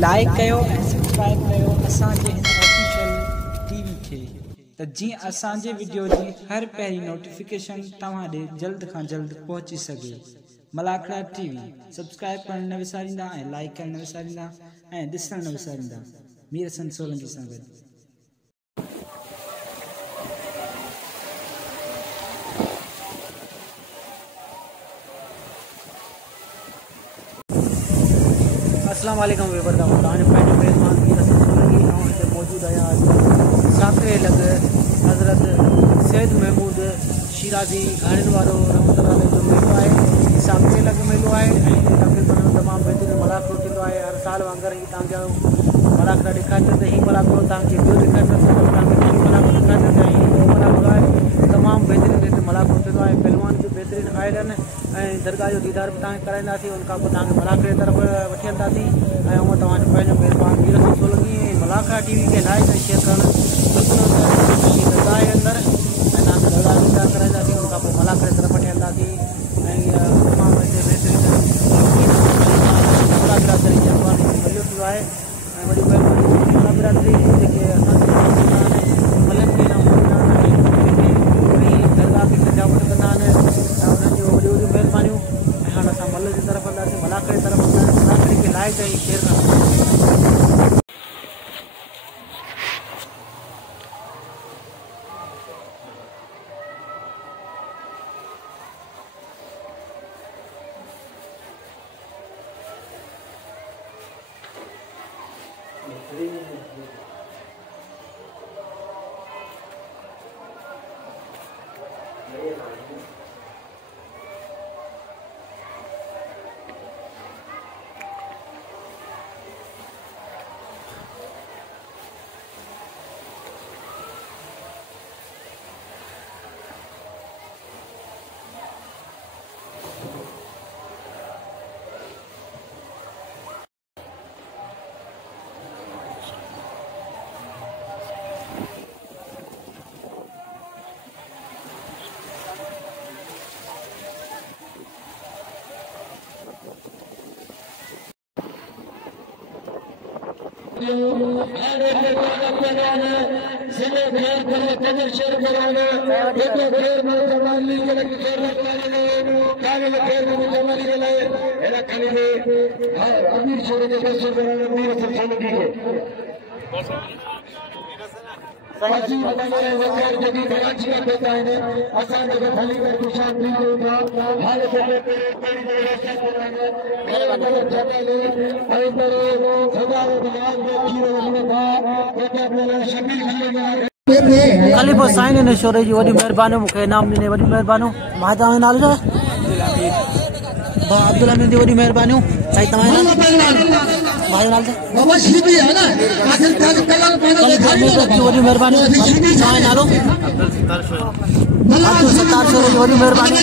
Like कयो ऐं subscribe कयो असांजे हिन ऑफिशियल टीवी खे त जीअं असांजे वीडियो जी हर पहिरीं नोटिफिकेशन तव्हां ॾे जल्द खां जल्द पहुची सघे। मलाखड़ा टीवी सब्सक्राइब करण न विसारींदा ऐं लाइक करण न विसारींदा ऐं ॾिसण न विसारींदा। मीर हसन सोलंकी सां गॾु। अस्सलाम वालेकुम वेबरदाम तव्हांजो पंहिंजो मेज़बान मीर हसन सोलंकी ऐं हिते मौजूदु आहियां साकरे लॻ हज़रत सैद महमूद शिराज़ी घाणियुनि वारो रहमतुल्लाह जो मेलो आहे। साकरे लॻ मेलो आहे ऐं तक़रीबन तमामु बहितरीनु मलाखड़ो थींदो आहे। हर साल वांगुरु ई तव्हांजा मलाखड़ा ॾेखारींदा त हीउ मलाखड़ो तव्हांखे ॿियो ॾेखारींदासीं त तव्हांखे ॿियो मलाखड़ो ॾेखारींदासीं ऐं हीउ मलाखड़ो आहे तमामु बहितरीनु हिते मलाखड़ो थींदो आहे। पहलवान बि बहितरीनु आयल आहिनि ऐं दरगाह जो दीदार बि तव्हांखे कराईंदासीं। उन खां पोइ तव्हांखे मलाखड़े तरफ़ वठी वेंदासीं ऐं उहो तव्हांजो पंहिंजो मेज़बान मीर हसन सोलंकी ऐं मलाखड़ा टीवी खे लाइक ऐं शेयर करणु बिल्कुलु दरगाह जे अंदरि ऐं तव्हांखे दरगाह जो दीदार कराईंदासीं। उन खां पोइ मलाखड़े तरफ़ वठी वेंदासीं ऐं तमामु हिते बहितरीनु बिरादरी मज़ो थींदो आहे ऐं वॾी बिरादरी जेके असांजे मलनि खे दरगाह खे सजावट कंदा आहिनि ऐं उन्हनि जूं वॾियूं वॾियूं महिरबानियूं। ऐं हाणे असां मल जी तरफ़ हलंदासीं मलाखड़े तरफ़ मलाखड़े खे लाइक ऐं शेयर कंदासीं। खलीफ़ो साईं ने शोरे जी वॾी महिरबानी मूंखे इनाम ॾिने वॾी महिरबानियूं। मां तव्हांजो नालो छा? अब्दुल हमीद जी वॾी महिरबानियूं। साईं तव्हांजो नालो? भाई नालो वॾी महिरबानी। तव्हांजो नालो? अब्दुल सत्तार शोरे जी वॾी महिरबानी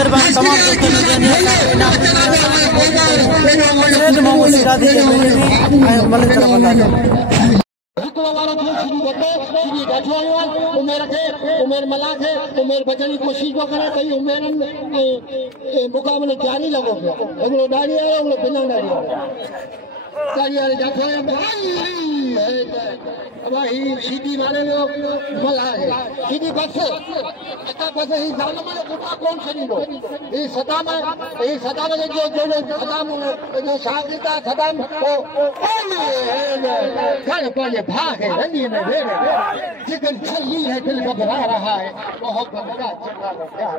मेहरबानी तमामु उमेर बचण जी कोशिशि पियो करे कई उमेरनि मुक़ाबलो जारी लॻो पियो। हिकिड़ो ॾाढी आयो हिकिड़ो बिना ॾाढी वारे सीधी वारे जो मला है सीधी बस बस ही ज़ालिम जो पुटा कौन छॾींदो। ही सदाम जो सदाम जो शागिर्द आहे सदाम घर पंहिंजे भाउ खे रंजीअ में वेड़े जिगर छली है दिल घबरा रहा है मोहब्बत का चंगा प्यार।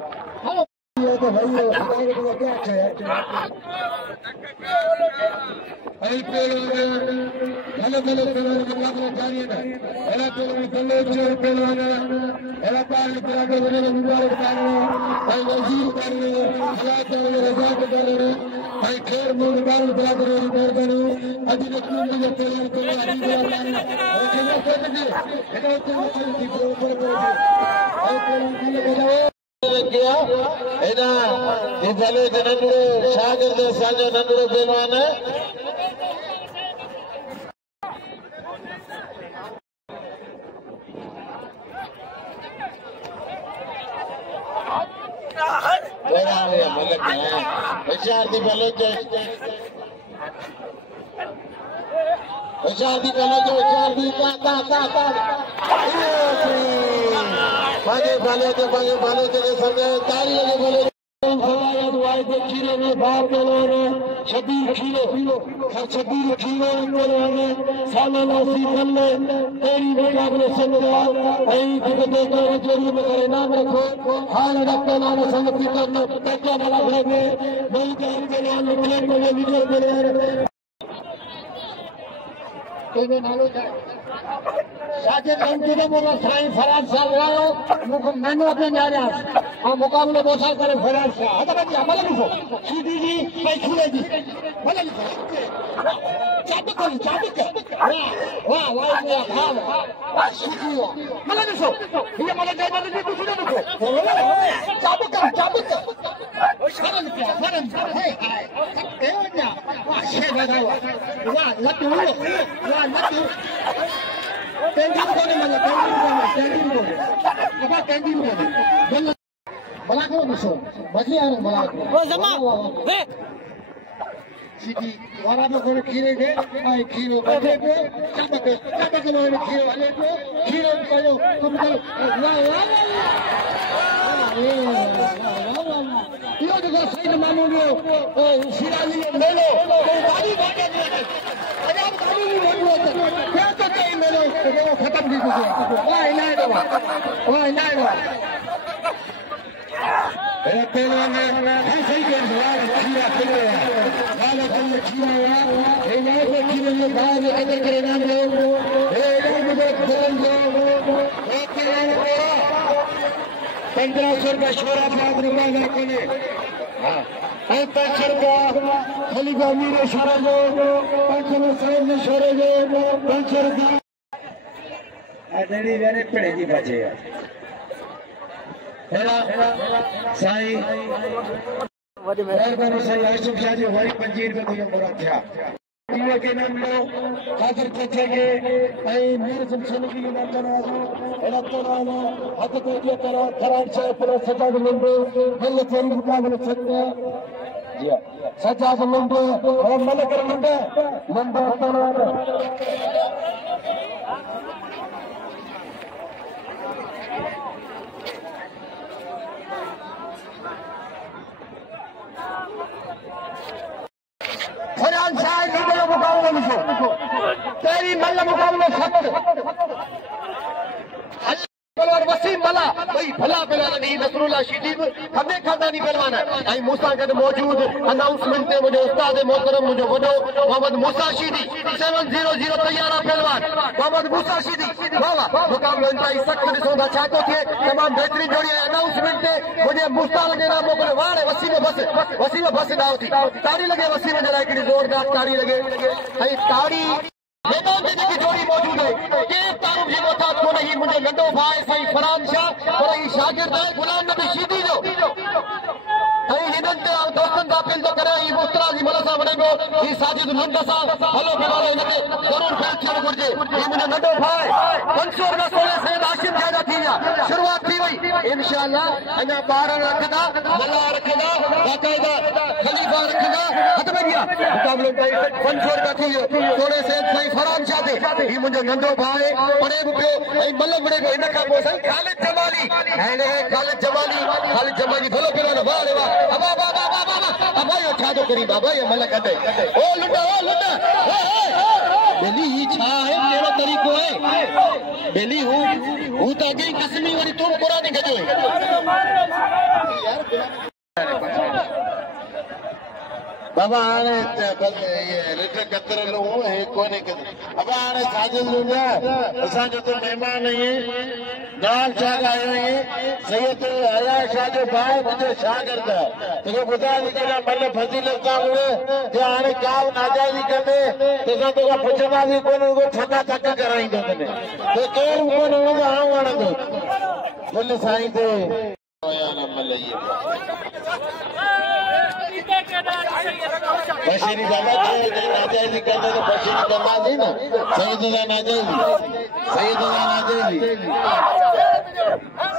शागिर्द असांजो नंढड़ो पहलवान होशियार दी बलोच होशियार दी बलोच होशियार दी का बागे बलोच के संगे ताली लगे बलोच दुआई के खीरे में बाहर के लोग शबीर खीरे शबीर खीरे के लोग सालाना सीजन में तेरी मुकाबले संगा ऐ दिखते तो जोड़ी में करे नाम रखो हाल रखते नाम संग पीकर न पैसा बड़ा भरे नहीं जान के नाम निकले को ये वीडियो के लिए तो नालो साजिद हमको बोला साईं फराज साहब आयो मैंने अपने जाने और मुकाबले बोसा करे फराज साहब हटा बच्ची अमल लिखो सीधी जी भाई खुले जी भले लिखो चाबी कर वाह वाह वाह सीधी भले लिखो ये भले जाए भले जी कुछ नहीं लिखो चाबी कर फरन है ए वाह शे लगा वाह लट्टू कैंटीन कोने बला को दिसो बदली आ बला ओ जमा हे सीधी वाला में कोने खीरे के आई खीरो बदले पे चाबक लो खीरो वाले को खीरो करो तुम करो वाह यो देखो सही मामू लो सिराजी ले लो गाड़ी बाटे अजाब गाड़ी नहीं बोलो क्या तो कहीं ले लो वो खत्म नहीं हो वाह इलाज ए पहलवान है सही के खीरा खेले वाला खेले खीरा ए ना को खीरे में बाहर निकल के नाम लो ए ना मुझे खोल दो ए पहलवान को 1500 रुपया शोरा फाद रुपया ना कोने हां 500 रुपया खलीफा मीर इशारा जो 500 साहब ने शोरे जो 500 रुपया अदड़ी वेरे पड़े जी बचे साईं वडी मेहरबानी साईं आशिफ शाह जी वरी 25 रुपए जो मुराद था जीवे के नाम लो हाजिर चचे के आई मीर जमशेद की नाम नवाजो एला तो नाम हक तो ये करो खराब से पूरा सजाद लंबे दिल तेरी मुकाबले सकते जी सजाद लंबे और मलकर लंबे लंबा तो फरहान शाह लीडर मुकाबले लिखो तेरी मल्ल मुकाबले सख्त पहलवान वसीम मला भाई भला पहलवान नहीं नसरुल्लाह शरीफ हमें खानदानी पहलवान है आई मूसा गड मौजूद अनाउंसमेंट में मुझे उस्ताद मोहतरम मुझे वडो मोहम्मद मूसा शीदी 700 तैयार पहलवान मोहम्मद मूसा शीदी वाह मुकाबलो इंतहाई सख्त ॾिसो था छा थो थिए तमाम बेहतरीन जोड़ी अनाउंसमेंट ते मुझे मुस्ताद के नाम मोकिले वाह वसीम बस डाउ थी ताड़ी लगे वसीम जे लाइ हिकिड़ी ज़ोरदार ताड़ी लगे ऐं ताड़ी मैदान में जेकी जोड़ी मौजूद है के तारुफ जी मोहताज को नहीं मुझे नंढो भाई साईं फरहान शाह और ही शागिर्द है गुलाम नबी शीदी जो ऐं हिननि ते दोस्तनि सां अपील थो करे ही मुस्तरा जी मल सां वञे पियो ही साजिद लंड सां हलो फिलहाल हिनखे ज़रूरु फेल थियणु घुरिजे ही मुंहिंजो नंढो भाई 500 रुपया सोने सैद हाशिम जायदा थी विया शुरूआत थी वई इंशाअल्लाह अञा ॿार रखंदा मल्ला रखंदा बाक़ाइदा खलीफा रखंदा हथ में दिया मुकाबलो 500 रुपया थी वियो सोने सैद साईं फरहान शाह ते ही मुंहिंजो नंढो भाई पढ़े बि पियो ऐं मल विढ़े पियो हिन खां पोइ साईं ख़ालिद जमाली भलो पियो वाह रे वाह अबा अबा यो छा थो करी बाबा ये मल कटे ओ लुंडा बेली छा है तेरो तरीको है बेली हूं तो अगे कसमी वरी तुम पुरानी गजो बाबा आने ये लिटर कतर लो है कोने के अब आने साजिद लुंडा असा जो तो मेहमान है नाल चाग आयो है सैयद अया शाह जो भाई मुझे शागिर्द तो बुधा निकला मल फजीलत का हुए जे आने काव नाजायजी करे तो सा तो पुछना भी कोने को ठका ठका कराइंदो तने तो केर कोने को आऊं वणंदो बोले साईं ते आया मल बशीरी बाबा नाजायजी करते तो बशीरी करना थी ना सही नाजायजी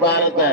भारत है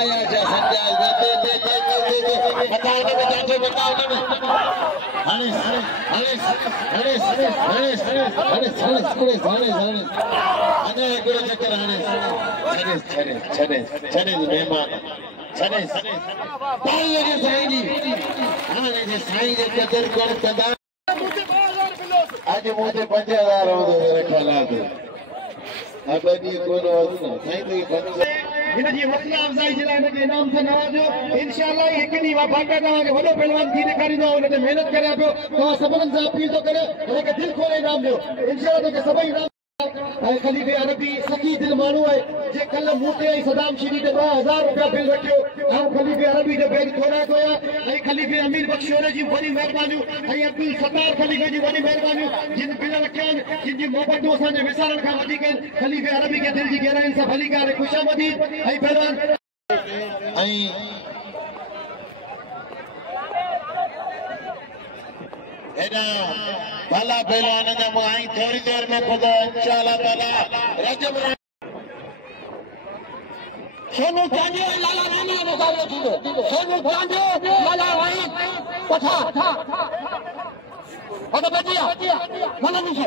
आया जा सज्जाल दे बताओ ना हनीस अने गुरु चक्कर छने मेहमान छने पाई लगे साईं जी हाने जे साईं जे कदर कर कदा आज मुझे 5000 हो मेरे ख्याल अब ये कोनो साईं तो हिनजी हौसला अफ़ज़ाई जे लाइ हिनखे इनाम सां नवाज़ियो इंशाअल्लाह हिकु ॾींहुं बाक़ाइदा तव्हांखे वॾो पहलवान थी ॾेखारींदो हुन ते महिनत करे पियो तव्हां सभिनीनि सां अपील थो करे हुनखे दिलि खोले इनाम ॾियो इंशाअल्लाह तोखे सभई इनाम खलीफ़े अरबी सकी दिल माण्हू आहे जे कल्ह मूं ते सदाम शीरी ते 2000 रुपया बिल रखियो ऐं खलीफ़े अरबी जो बैग थोरा हुया ऐं खलीफ़े अमीर बख्शी जी वॾी महिरबानियूं ऐं अब्दुल सत्तार खलीफ़े जी वॾी महिरबानियूं जिन बिल रखिया आहिनि जिन जी मोहबतूं असांजे विसारण खां वधीक आहिनि खलीफ़े अरबी खे दिलि जी गहराइनि सां भली करे ख़ुशामदीद ऐं पहलवान एडा भला पहलवान जा मुआई थोड़ी देर में खुदा इंशाअल्लाह ताला रजब सोनू चांदी लाला रानी मुकाबला थींदो सोनू चांदी लाला रानी पठा अदा बजिया मन ॾिसो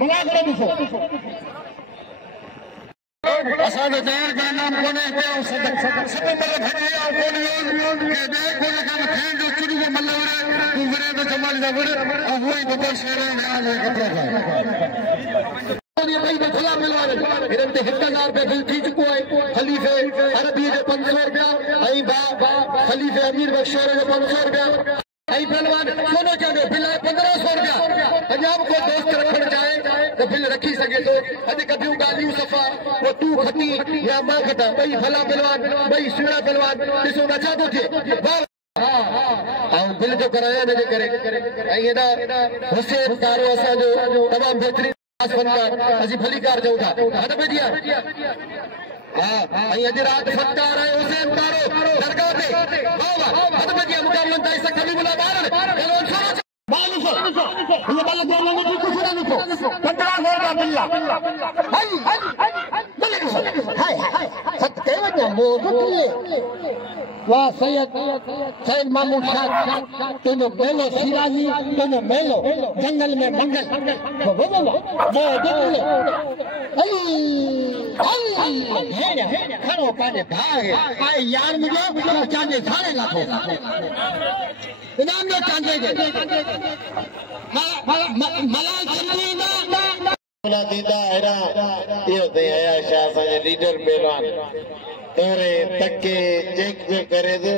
मना करे ॾिसो असांजो दौर का नाम कोने पियो सभु मल भरिया कोने के दे कोने का खेल जो शुरू को मल तू वरे तो जमाल दा वर और वही बको शेर आज कपड़ा ये भाई बथला मिलवाने इनन ते 1000 रुपया बिल थी चुको है खलीफे अरबी जो 500 रुपया आई बा खलीफे अमीर बख्शोर जो 500 रुपया आई पहलवान सोनो चाहे बिल 1500 रुपया पंजाब को दोस्त रखण चाहे तो बिल रखी सके तो अॼु कढियूं ॻाल्हियूं सफ़ा वो तू खटी या मां खटा ॿई भला पहलवान ॿई सुहिणा पहलवान ॾिसो न छा थो थिए ऐं बिल जो कराया हिनजे करे ऐं हेॾा हुसैन तारो असांजो तमामु बहितरीन फनकार असीं भलीकार चऊं था हद में दिया हाँ अॼु राति फनकार आहे हुसैन तारो दरगाह ते वाह वाह हद में दिया मुकाबलन ताईं सक कलीमुल्लाह ॿारनि ये बल दे लेने की कुछ ना लिखो 1500 का बिल्ला हाय सत के वजह मोहब्बत वाह सैयद मामूद शाह तुम मेलो शिराजी तुम मेलो जंगल में मंगल खड़ो पाने भाग आए यार मुझे चांदे सारे लाखों इनाम में चांदे के मलाल चंदीदा दीदा एरा यो ते आया शाह असांजे लीडर पहलवान तोरे तके चेक जो करे तो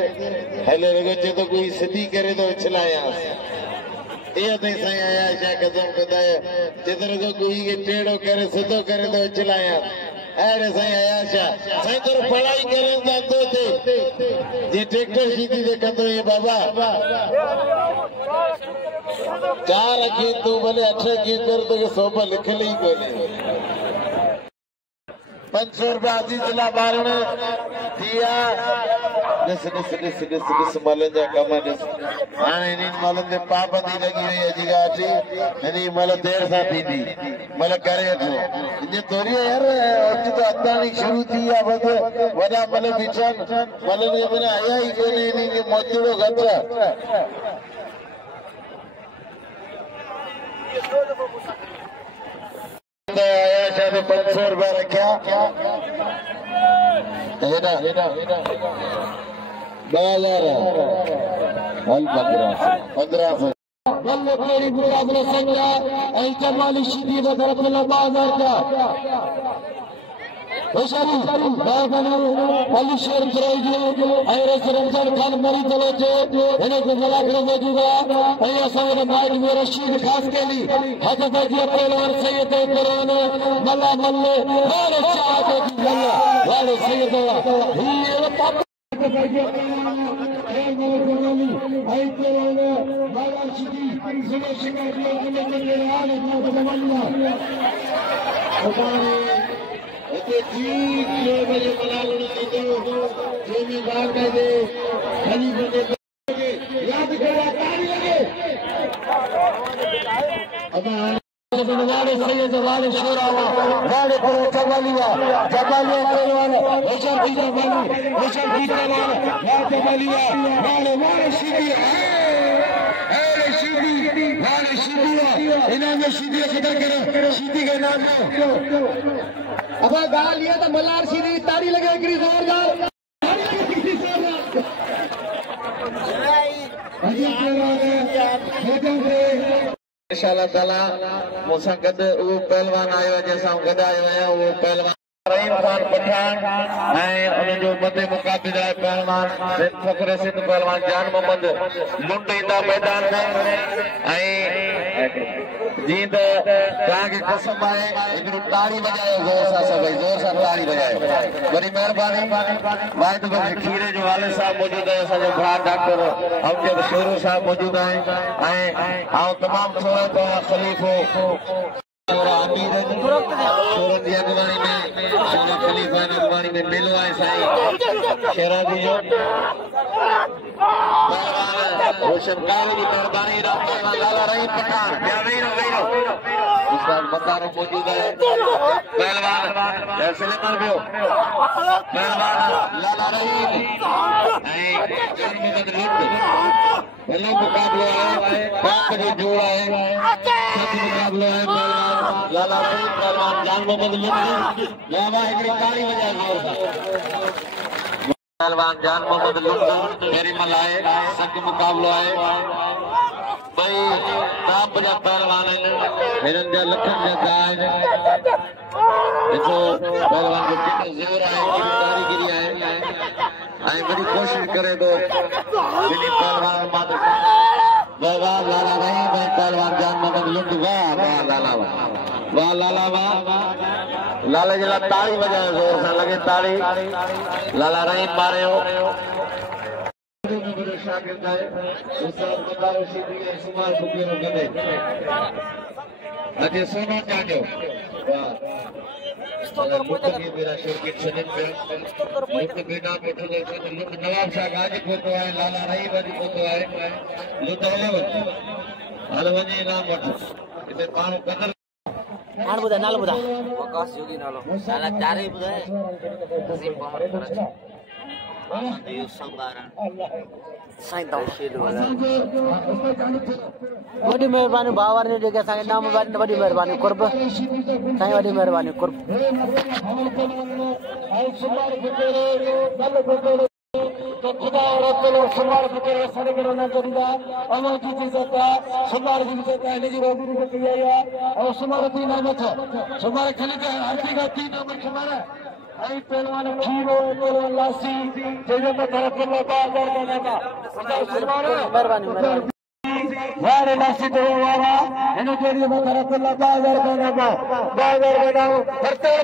हले रगो तो कोई सिधी करे तो उछलाया ये ते साईं आया शाह कदम कदाया जिधर को कोई के टेढ़ो करे सिधो करे तो उछलाया अरे साईं आया शाह साईं तो पढ़ाई करे जातो थे जे ट्रैक्टर सीधी दे कंदो ये बाबा 4 की तू भले 8 की कर तो 100 लिख ली कोने 500 रुपया अजीजला बारण दिया दिस मलन जा कम दिस हाणे इन मलन ते पाबंदी लगी हुई है जिगा अची हनी मल देर सां थींदी मल करे थो इन तोरी यार अच तो अताणी शुरू थी है बस वडा मल बिछन मल ने बिना आया ही कोने इन के मोचड़ो गचा आया शायद 500 रुपया रखा 1500 शेर रमजान खान मरी चलो रशीद खास के लिए पहलवान सैयद मल्ला मल्ले सैयद आई पहलवान बाबा शिदी सुबह शिकार किया हमने के हाल था तमन्ना हमारे इतने ठीक 6 बजे मलाउन दो जिम्मेदार का दे खाली बने याद करा ताली लगे अब वाले सैयद वाले शोरावा वाले करो जबालिया पहलवान हसन पीजा वाले या जबालिया वाले सीधी वाले सीधी इन्होंने सीधी किधर करो सीधी के नाम अब गाल लिया तो मलार सीधी तारी लगे गिरी जोर गाल इंशाअल्लाह ताला मूंसां गॾु उहो पहलवान आयो आहे जंहिंसां गॾु आयो आहियां उहो पहलवान रहीम ख़ान पठान ऐं उनजो मथे मुक़ाबिल आहे पहलवान फ़ख्र सिंध पहलवान जान मोहम्मद लुंड ईंदा मैदान में ऐं जीअं त तव्हांखे कसम आहे हिकिड़ो ताड़ी वॼायो ज़ोर सां सभई ज़ोर सां ताड़ी वॼायो वरी महिरबानी वाहिद खीरे जो वालिद साहब मौजूद आहे असांजो भाउ डॉक्टर अमजद शेरू साहब मौजूद आहिनि ऐं आउं तमामु थोरो तो ख़लीफ़ो शोरन जी अॻुवाणी में ख़लीफ़ा अॻुवाणी में मिलो आहे साईं शेराजी जो रोशनकारी की मेहरबानी लाला रहीम पठान उस्ताद मकारो मौजूद है पहलवान सलेमान बियो पहलवान लाला रहीम पहले मुकाबलो है बाप जो जोड़ा है मुकाबलो है पहलवान लाला रहीम पहलवान जान मोहम्मद लुंडी लावा एकड़ी ताली वजाए जोर सां पहलवान जान मोहम्मद लुंडी मेरी मलाए संग मुकाबलो है भाई नाप जा पहलवान हिनन जा लखन जा गाय देखो पहलवान जो कितना जोर है की कारीगरी है आई बड़ी कोशिश करे तो बिनी पहलवान मात्र वाह लाला नहीं भाई पहलवान जान मोहम्मद लुंडी वाह लाला लाला जला ताली बजाए जोर से लगे ताली लाला रहीम मारे हो शागिर्द है उस्ताद मकारो सीधी सुमार बुकेरो गदे अजे सोनो जाजो वाह मुक्ति मेरा शिरकत सनत पे मुक्ति बेटा बेटो देखो लुट नवाब शाह गाजी कोतो है लाला रहीम वाली कोतो है लुट हलवनी नाम वठ इते पाणो कदर नाल बुधा वकास योगी नालो नाला चारे बुधा नसीब पवन खर्च ये सब बारण साईं तौशीद वाला वडी मेहरबानी बावर ने जेके साईं नाम वडी मेहरबानी कुर्ब साईं वडी मेहरबानी कुर्ब तो खुदा और चलो सुमार फकर सड़े के रोना करूंगा अमो जी की सत्ता सुमार जी की सत्ता ने जी रोटी को किया या और सुमार तीन नाम था सुमार खाली का आरती का तीन नंबर सुमार आई पहलवान खीरो पहलवान लासी जेजे में तरफ के लोग बाजार करने का सुमार मेहरबानी वारे लासी तो वाला इन्हें के लिए मैं तरफ के लोग बाजार करने का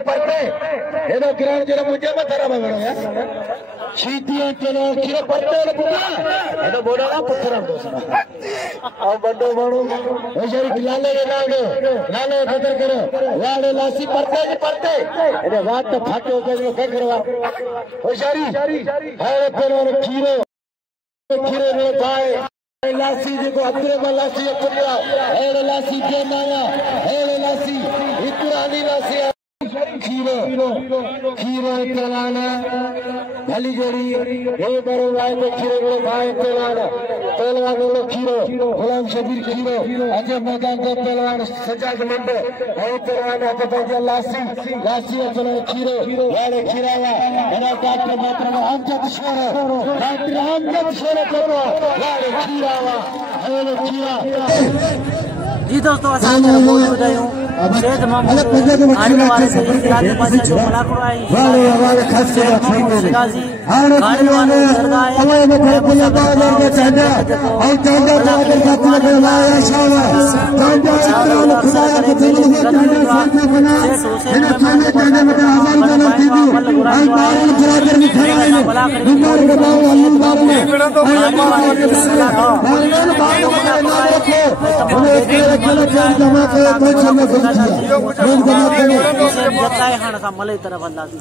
पढ़ते इन्हें ग्राउंड जरा मुझे में तरफ में बनो यार शीतियां चलो खीरो पड़ते हैं बुआ ये तो बोला ना पत्थर हम दोस्त अब बंदो मानो ऐसे लाले के लाले खतर करो वाले लासी पड़ते ये बात तो फाटो के क्या करवा होशियारी है पेरो खीरो रे भाई लासी देखो अतरे में लासी अतरिया है लासी के माया है लासी इतरानी लासी खीरो पहलवान भली जोड़ी हे बड़ो भाई तो खीरो बड़ो भाई पहलवान लोग खीरो गुलाम शबीर खीरो अजय मैदान का पहलवान सजाद मंडे हे पहलवान आपका लासी अपना खीरो वाले खीरावा मेरा डॉक्टर मात्र हमजद शेर करो वाले खीरावा हे खीरा जी दोस्तों, असां मौजूद आहियूं सैयद महमूद हाणे वारे से शिराजी बादशाह जो मुलाक़ो आहे। सैयद महमूद शिराजी हाणे वारे दरगाह मले तरफ अंदाजी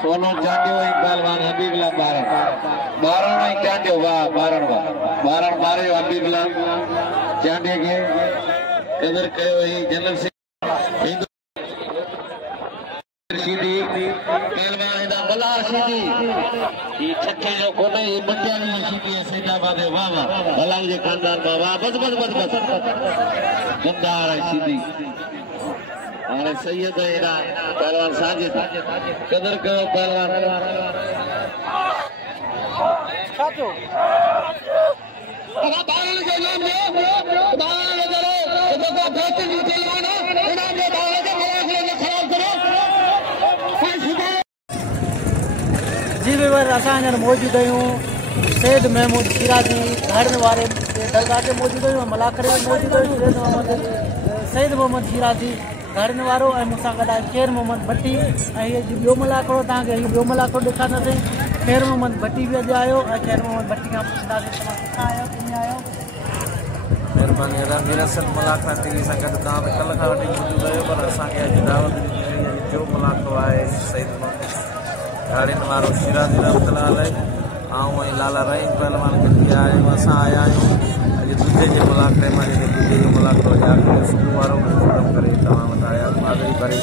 सोनू जांडियो पहलवान हबीबला बारण जांडियो बारण मारे हबीबला जांडियो के कदर कयो जनरल सिंह सीधी पहलवान दा बला सीधी ये छक्के जो कोने ये बटियानी सीधी है सैदाबाद वाह वाह बला जे खानदान वाह बस गंदार सीधी अरे सैयद एरा पहलवान साजिद कदर करो पहलवान साथो अरे बाल के नाम ले बाल करो देखो बेहतरीन पहलवान है इनाम दे बाल के मुकाबले खराब करो जी बेवर असां मौजूद आहियूं सैयद महमूद शिराजी घाड़न वारे दरगाह ते मौजूद आहियूं मलाखरे मौजूद आहियूं सैयद मोहम्मद शिराजी घाड़न वारो ऐं मूंसां गॾु आहे ख़ैर मोहम्मद भट्टी ऐं हीअ ॿियो मलाखड़ो तव्हांखे हीअ ॿियो मलाखड़ो ॾेखारींदासीं। ख़ैर मोहम्मद भट्टी बि अॼु आयो ऐं ख़ैर मोहम्मद भट्टी खां पुछंदासीं तव्हां किथां आहियो कीअं आहियो। महिरबानी अदा विरासत मलाखा टीवी सां गॾु तव्हां त कल्ह खां वठी मौजूदु आहियो पर असांखे अॼु दावत ॾिनी जो मलाखो आहे सैयद महमूद घाड़िन वारो शिराजी रहमतुल्लाह अलैह ऐं लाला रहीम पहलवान खे आहियूं असां आया आहियूं अॼु दूजे जे मुलाक़े में जेके दूजे जो मुलाक़ो आहे सुबुह वारो ख़तमु करे तव्हां वटि आया मादरी भरी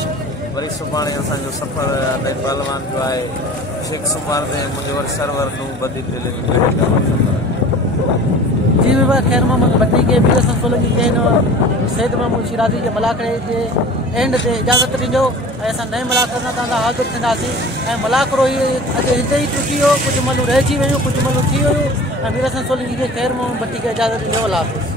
वरी सुभाणे असांजो सफ़र नए पहलवान जो आहे शेख सुमार ते मुंहिंजो वरी सरवर नूं बदी दिल्ली जी बाबा ख़ैर मोहम्मद भट्टी के भी असां सोलंगी के सैयद महमूद शिराजी के मलाखड़े के एंड ते इजाज़त ॾिजो ऐं असां नए मलाखड़े सां तव्हां हाज़िर थींदासीं ऐं मलाखड़ो ही अॼु हिते ई टुटी वियो कुझु मलूं रहिजी वियूं कुझु मलूं थी वियूं ऐं वीर असां सोलंगी के ख़ैर मोहम्मद भट्टी के इजाज़त ॾिजो अल्लाह हाफ़िज़।